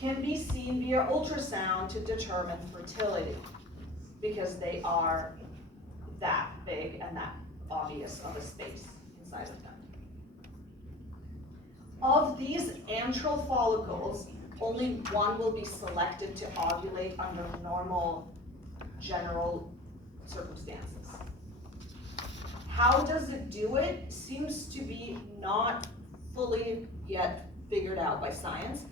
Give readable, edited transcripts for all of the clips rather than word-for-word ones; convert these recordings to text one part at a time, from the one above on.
can be seen via ultrasound to determine fertility, because they are that big and that obvious of a space inside of them. Of these antral follicles, only one will be selected to ovulate under normal general circumstances. How does it do it? Seems to be not fully yet figured out by science.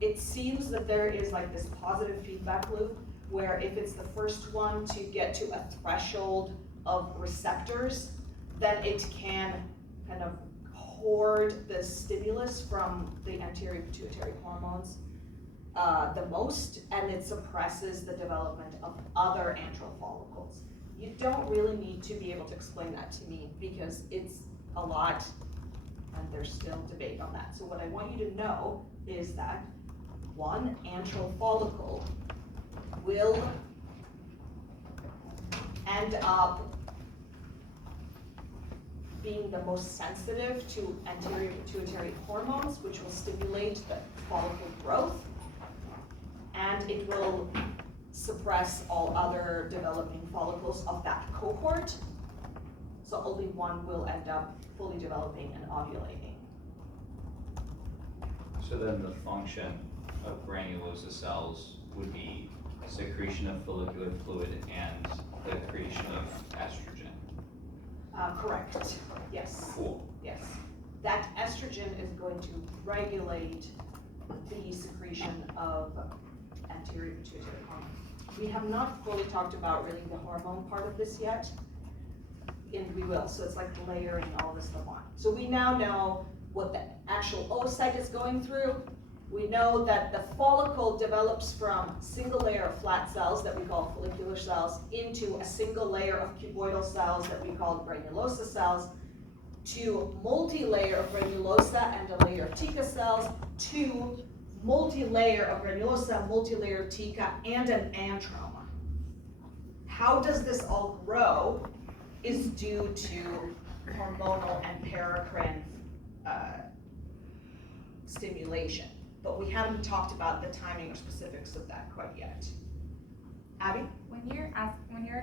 It seems that there is like this positive feedback loop where if it's the first one to get to a threshold of receptors, then it can kind of hoard the stimulus from the anterior pituitary hormones the most, and it suppresses the development of other antral follicles. You don't really need to be able to explain that to me because it's a lot and there's still debate on that. So what I want you to know is that one antral follicle will end up being the most sensitive to anterior pituitary hormones, which will stimulate the follicle growth, and it will suppress all other developing follicles of that cohort. So only one will end up fully developing and ovulating. So then the function of granulosa cells would be secretion of follicular fluid and the creation of estrogen. Correct, yes. Cool. Yes. That estrogen is going to regulate the secretion of anterior pituitary hormone. We have not fully talked about really the hormone part of this yet, and we will, so it's like layering all this stuff on. So we now know what the actual oocyte is going through. We know that the follicle develops from single layer of flat cells that we call follicular cells into a single layer of cuboidal cells that we call granulosa cells, to multi-layer of granulosa and a layer of theca cells, to multi-layer of granulosa, multi-layer of theca, and an antrum. How does this all grow is due to hormonal and paracrine stimulation. But we haven't talked about the timing or specifics of that quite yet. Abby? When you're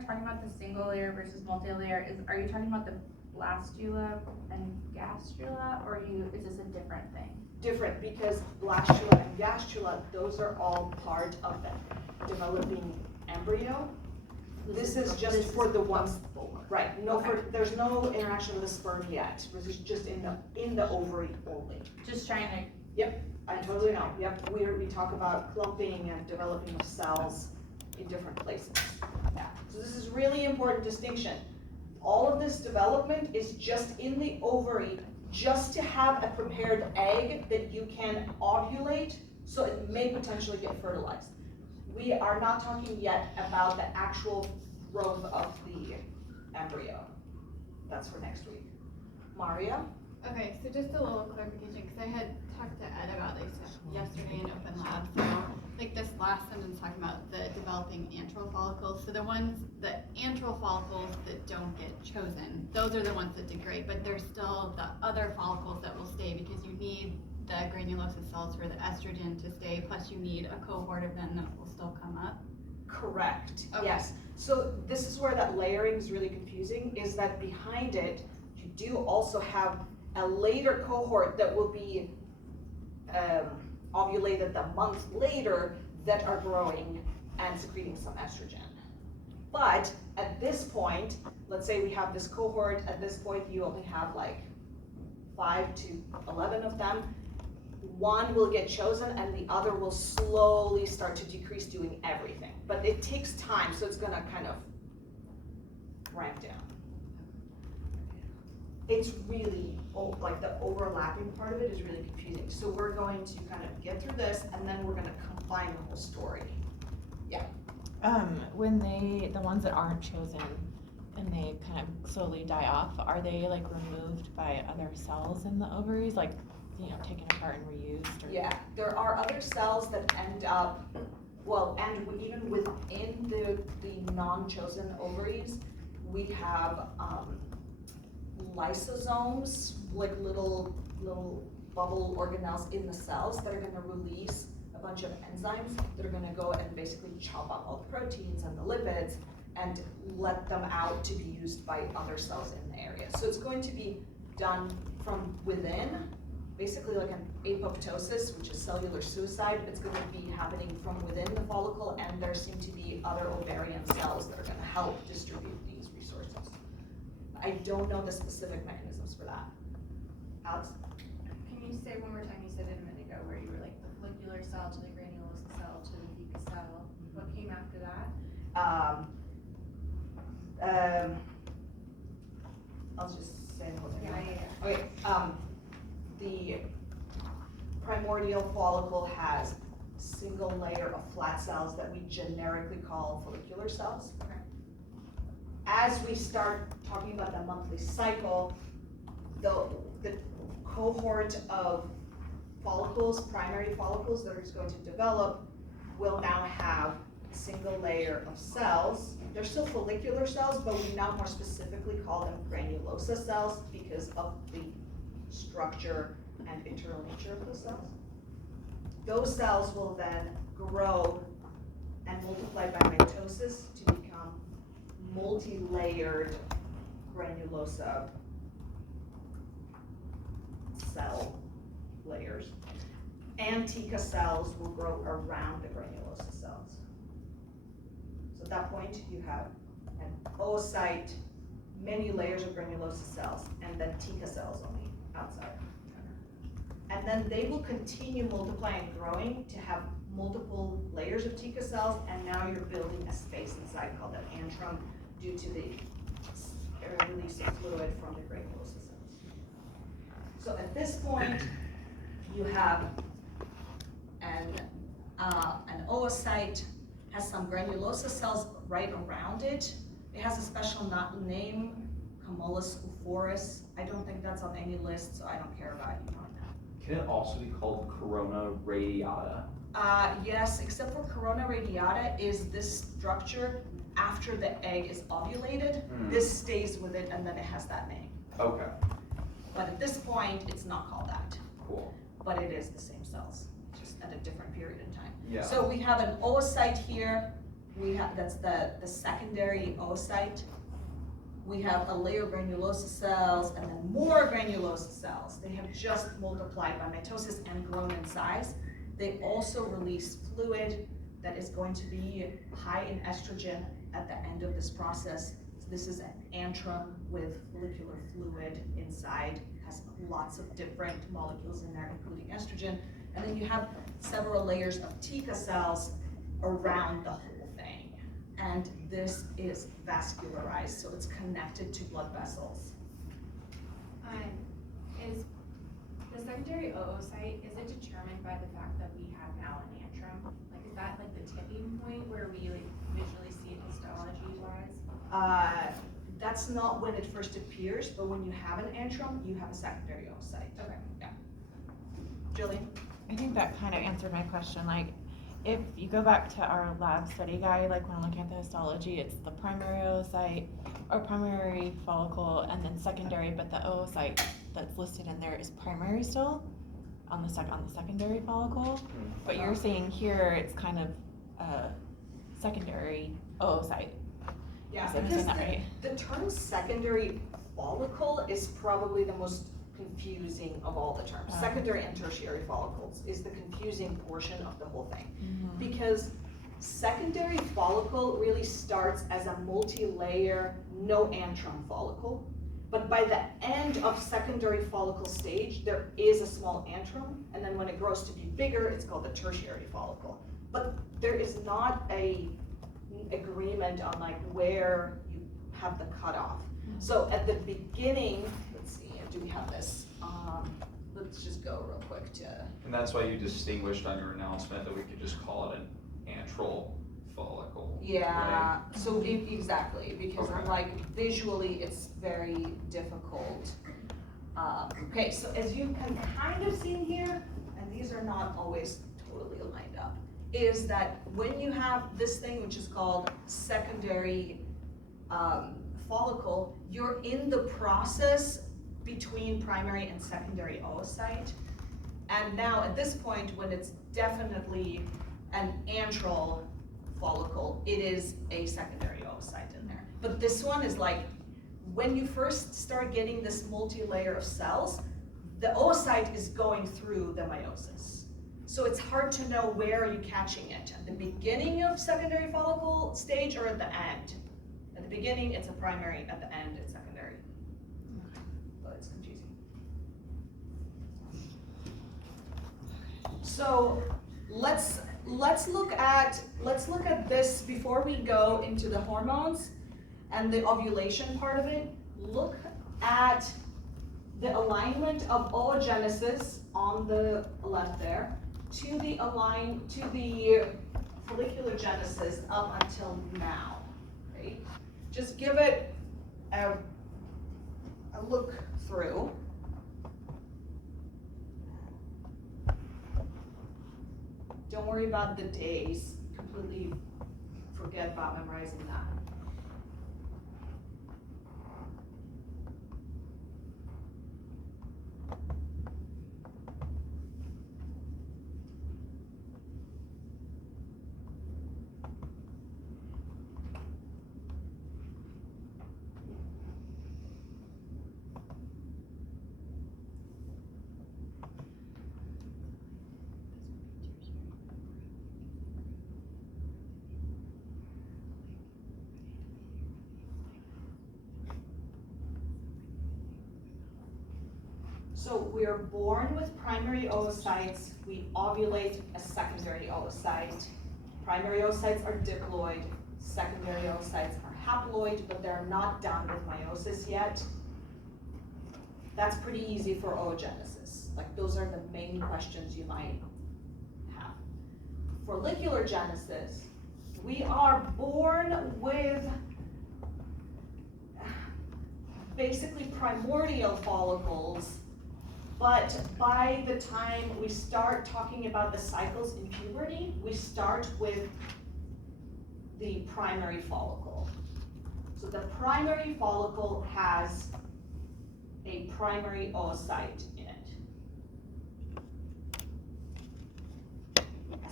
talking about the single layer versus multi-layer, are you talking about the blastula and gastrula, or is this a different thing? Different, because blastula and gastrula, those are all part of the developing embryo. This is just for the ones, right? No, Okay. There's no interaction with the sperm yet. This is just in the ovary only. Just trying to. Yep, I totally know. Yep, we talk about clumping and developing of cells in different places. Yeah. So this is really important distinction. All of this development is just in the ovary, just to have a prepared egg that you can ovulate, so it may potentially get fertilized. We are not talking yet about the actual growth of the embryo. That's for next week. Maria? Okay, so just a little clarification, because I had talked to Ed about this yesterday in Open Lab. So, like this last sentence talking about the developing antral follicles. So the antral follicles that don't get chosen, those are the ones that degrade, but there's still the other follicles that will stay because you need the granulosa cells for the estrogen to stay, plus you need a cohort of them that will still come up. Correct, Okay. yes. So this is where that layering is really confusing, is that behind it, you do also have a later cohort that will be ovulated a month later that are growing and secreting some estrogen. But at this point, let's say we have this cohort, at this point you only have like 5 to 11 of them. One will get chosen and the other will slowly start to decrease doing everything. But it takes time, so it's gonna kind of ramp down. It's really, like the overlapping part of it is really confusing. So we're going to kind of get through this and then we're gonna combine the whole story. Yeah. When the ones that aren't chosen and they kind of slowly die off, are they like removed by other cells in the ovaries, like, you know, taken apart and reused? Or? Yeah, there are other cells that end up, well, and even within the non-chosen ovaries, we have lysosomes, like little bubble organelles in the cells that are gonna release a bunch of enzymes that are gonna go and basically chop up all the proteins and the lipids and let them out to be used by other cells in the area. So it's going to be done from within, basically like an apoptosis, which is cellular suicide. It's gonna be happening from within the follicle, and there seem to be other ovarian cells that are gonna help distribute these resources. I don't know the specific mechanisms for that. Alex? Can you say one more time, you said it a minute ago, where you were like the follicular cell to the granulosa cell to the theca cell, what came after that? I'll just say the whole thing. Yeah. Okay, the primordial follicle has single layer of flat cells that we generically call follicular cells. Okay. As we start talking about the monthly cycle, the cohort of follicles, primary follicles that is going to develop will now have a single layer of cells. They're still follicular cells, but we now more specifically call them granulosa cells because of the structure and internal nature of those cells. Those cells will then grow and multiply by mitosis to become multi-layered granulosa cell layers. And theca cells will grow around the granulosa cells. So at that point, you have an oocyte, many layers of granulosa cells, and then theca cells on the outside. And then they will continue multiplying and growing to have multiple layers of theca cells, and now you're building a space inside called an antrum due to the release of fluid from the granulosa cells. So at this point, you have an oocyte, has some granulosa cells right around it. It has a special name, Camolus oophorus. I don't think that's on any list, so I don't care about you knowing that. Can it also be called corona radiata? Yes, except for corona radiata is this structure after the egg is ovulated. This stays with it and then it has that name. Okay, But at this point, it's not called that, cool. but it is the same cells, just at a different period in time. Yeah. So we have an oocyte here. We have, that's the secondary oocyte. We have a layer of granulosa cells and then more granulosa cells. They have just multiplied by mitosis and grown in size. They also release fluid that is going to be high in estrogen at the end of this process. So this is an antrum with follicular fluid inside, has lots of different molecules in there, including estrogen. And then you have several layers of theca cells around the whole thing. And this is vascularized, so it's connected to blood vessels. Is the secondary oocyte, is it determined by the fact that we have now an antrum? Like, is that like the tipping point where we like visually see it histology wise? That's not when it first appears, but when you have an antrum, you have a secondary oocyte. Okay. Yeah. Jillian? I think that kind of answered my question. Like, if you go back to our lab study guide, like when I'm looking at the histology, it's the primary oocyte or primary follicle and then secondary, but the oocyte that's listed in there is primary still on the secondary follicle. But you're saying here it's kind of secondary oocyte. Yeah, Is that because that right? the term secondary follicle is probably the most confusing of all the terms. Secondary and tertiary follicles is the confusing portion of the whole thing. Because secondary follicle really starts as a multi-layer, no antrum follicle. But by the end of secondary follicle stage, there is a small antrum, and then when it grows to be bigger, it's called the tertiary follicle. But there is not a agreement on like where you have the cutoff. So at the beginning, let's see, do we have this? Let's just go real quick to. And that's why you distinguished on your announcement that we could just call it an antral follicle. Yeah, so exactly, because I'm Okay. like, visually, it's very difficult. Okay, so as you can kind of see here, and these are not always totally lined up, is that when you have this thing, which is called secondary follicle, you're in the process between primary and secondary oocyte. And now at this point, when it's definitely an antral follicle, it is a secondary oocyte in there. But this one is like, when you first start getting this multi-layer of cells, the oocyte is going through the meiosis. So it's hard to know where are you catching it, at the beginning of secondary follicle stage or at the end. At the beginning, it's a primary, at the end, it's secondary. But it's confusing. So let's look at this before we go into the hormones and the ovulation part of it. Look at the alignment of oogenesis on the left there to the follicular genesis up until now, right? Just give it a look through. Don't worry about the days, completely forget about memorizing that. So we are born with primary oocytes, we ovulate a secondary oocyte. Primary oocytes are diploid, secondary oocytes are haploid, but they're not done with meiosis yet. That's pretty easy for oogenesis. Like, those are the main questions you might have. Follicular genesis, we are born with basically primordial follicles, but by the time we start talking about the cycles in puberty, we start with the primary follicle. So the primary follicle has a primary oocyte in it.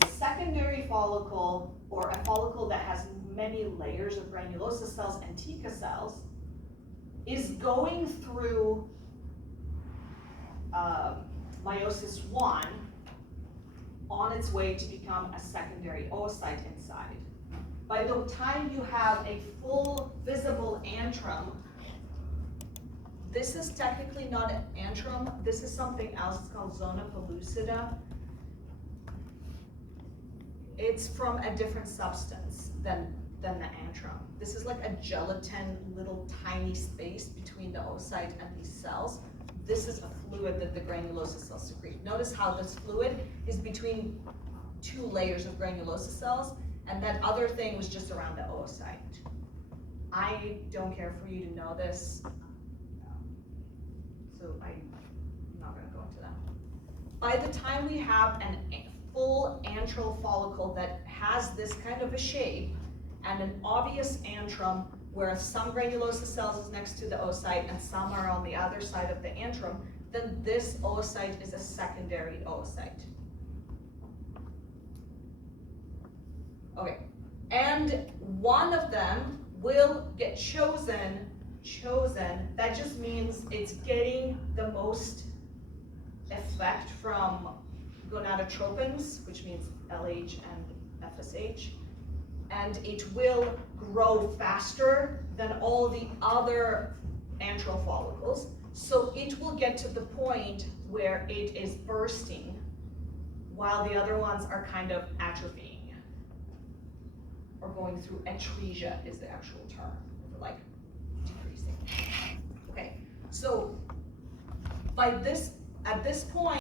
A secondary follicle, or a follicle that has many layers of granulosa cells and TICA cells, is going through meiosis 1 on its way to become a secondary oocyte inside. By the time you have a full visible antrum, this is technically not an antrum, this is something else, it's called zona pellucida. It's from a different substance than the antrum. This is like a gelatin, little tiny space between the oocyte and these cells. This is a fluid that the granulosa cells secrete. Notice how this fluid is between two layers of granulosa cells, and that other thing was just around the oocyte. I don't care for you to know this, so I'm not gonna go into that. By the time we have a full antral follicle that has this kind of a shape, and an obvious antrum where some granulosa cells is next to the oocyte and some are on the other side of the antrum, then this oocyte is a secondary oocyte. Okay, and one of them will get chosen, that just means it's getting the most effect from gonadotropins, which means LH and FSH, and it will grow faster than all the other antral follicles. So it will get to the point where it is bursting while the other ones are kind of atrophying or going through atresia is the actual term, like decreasing. Okay, so at this point,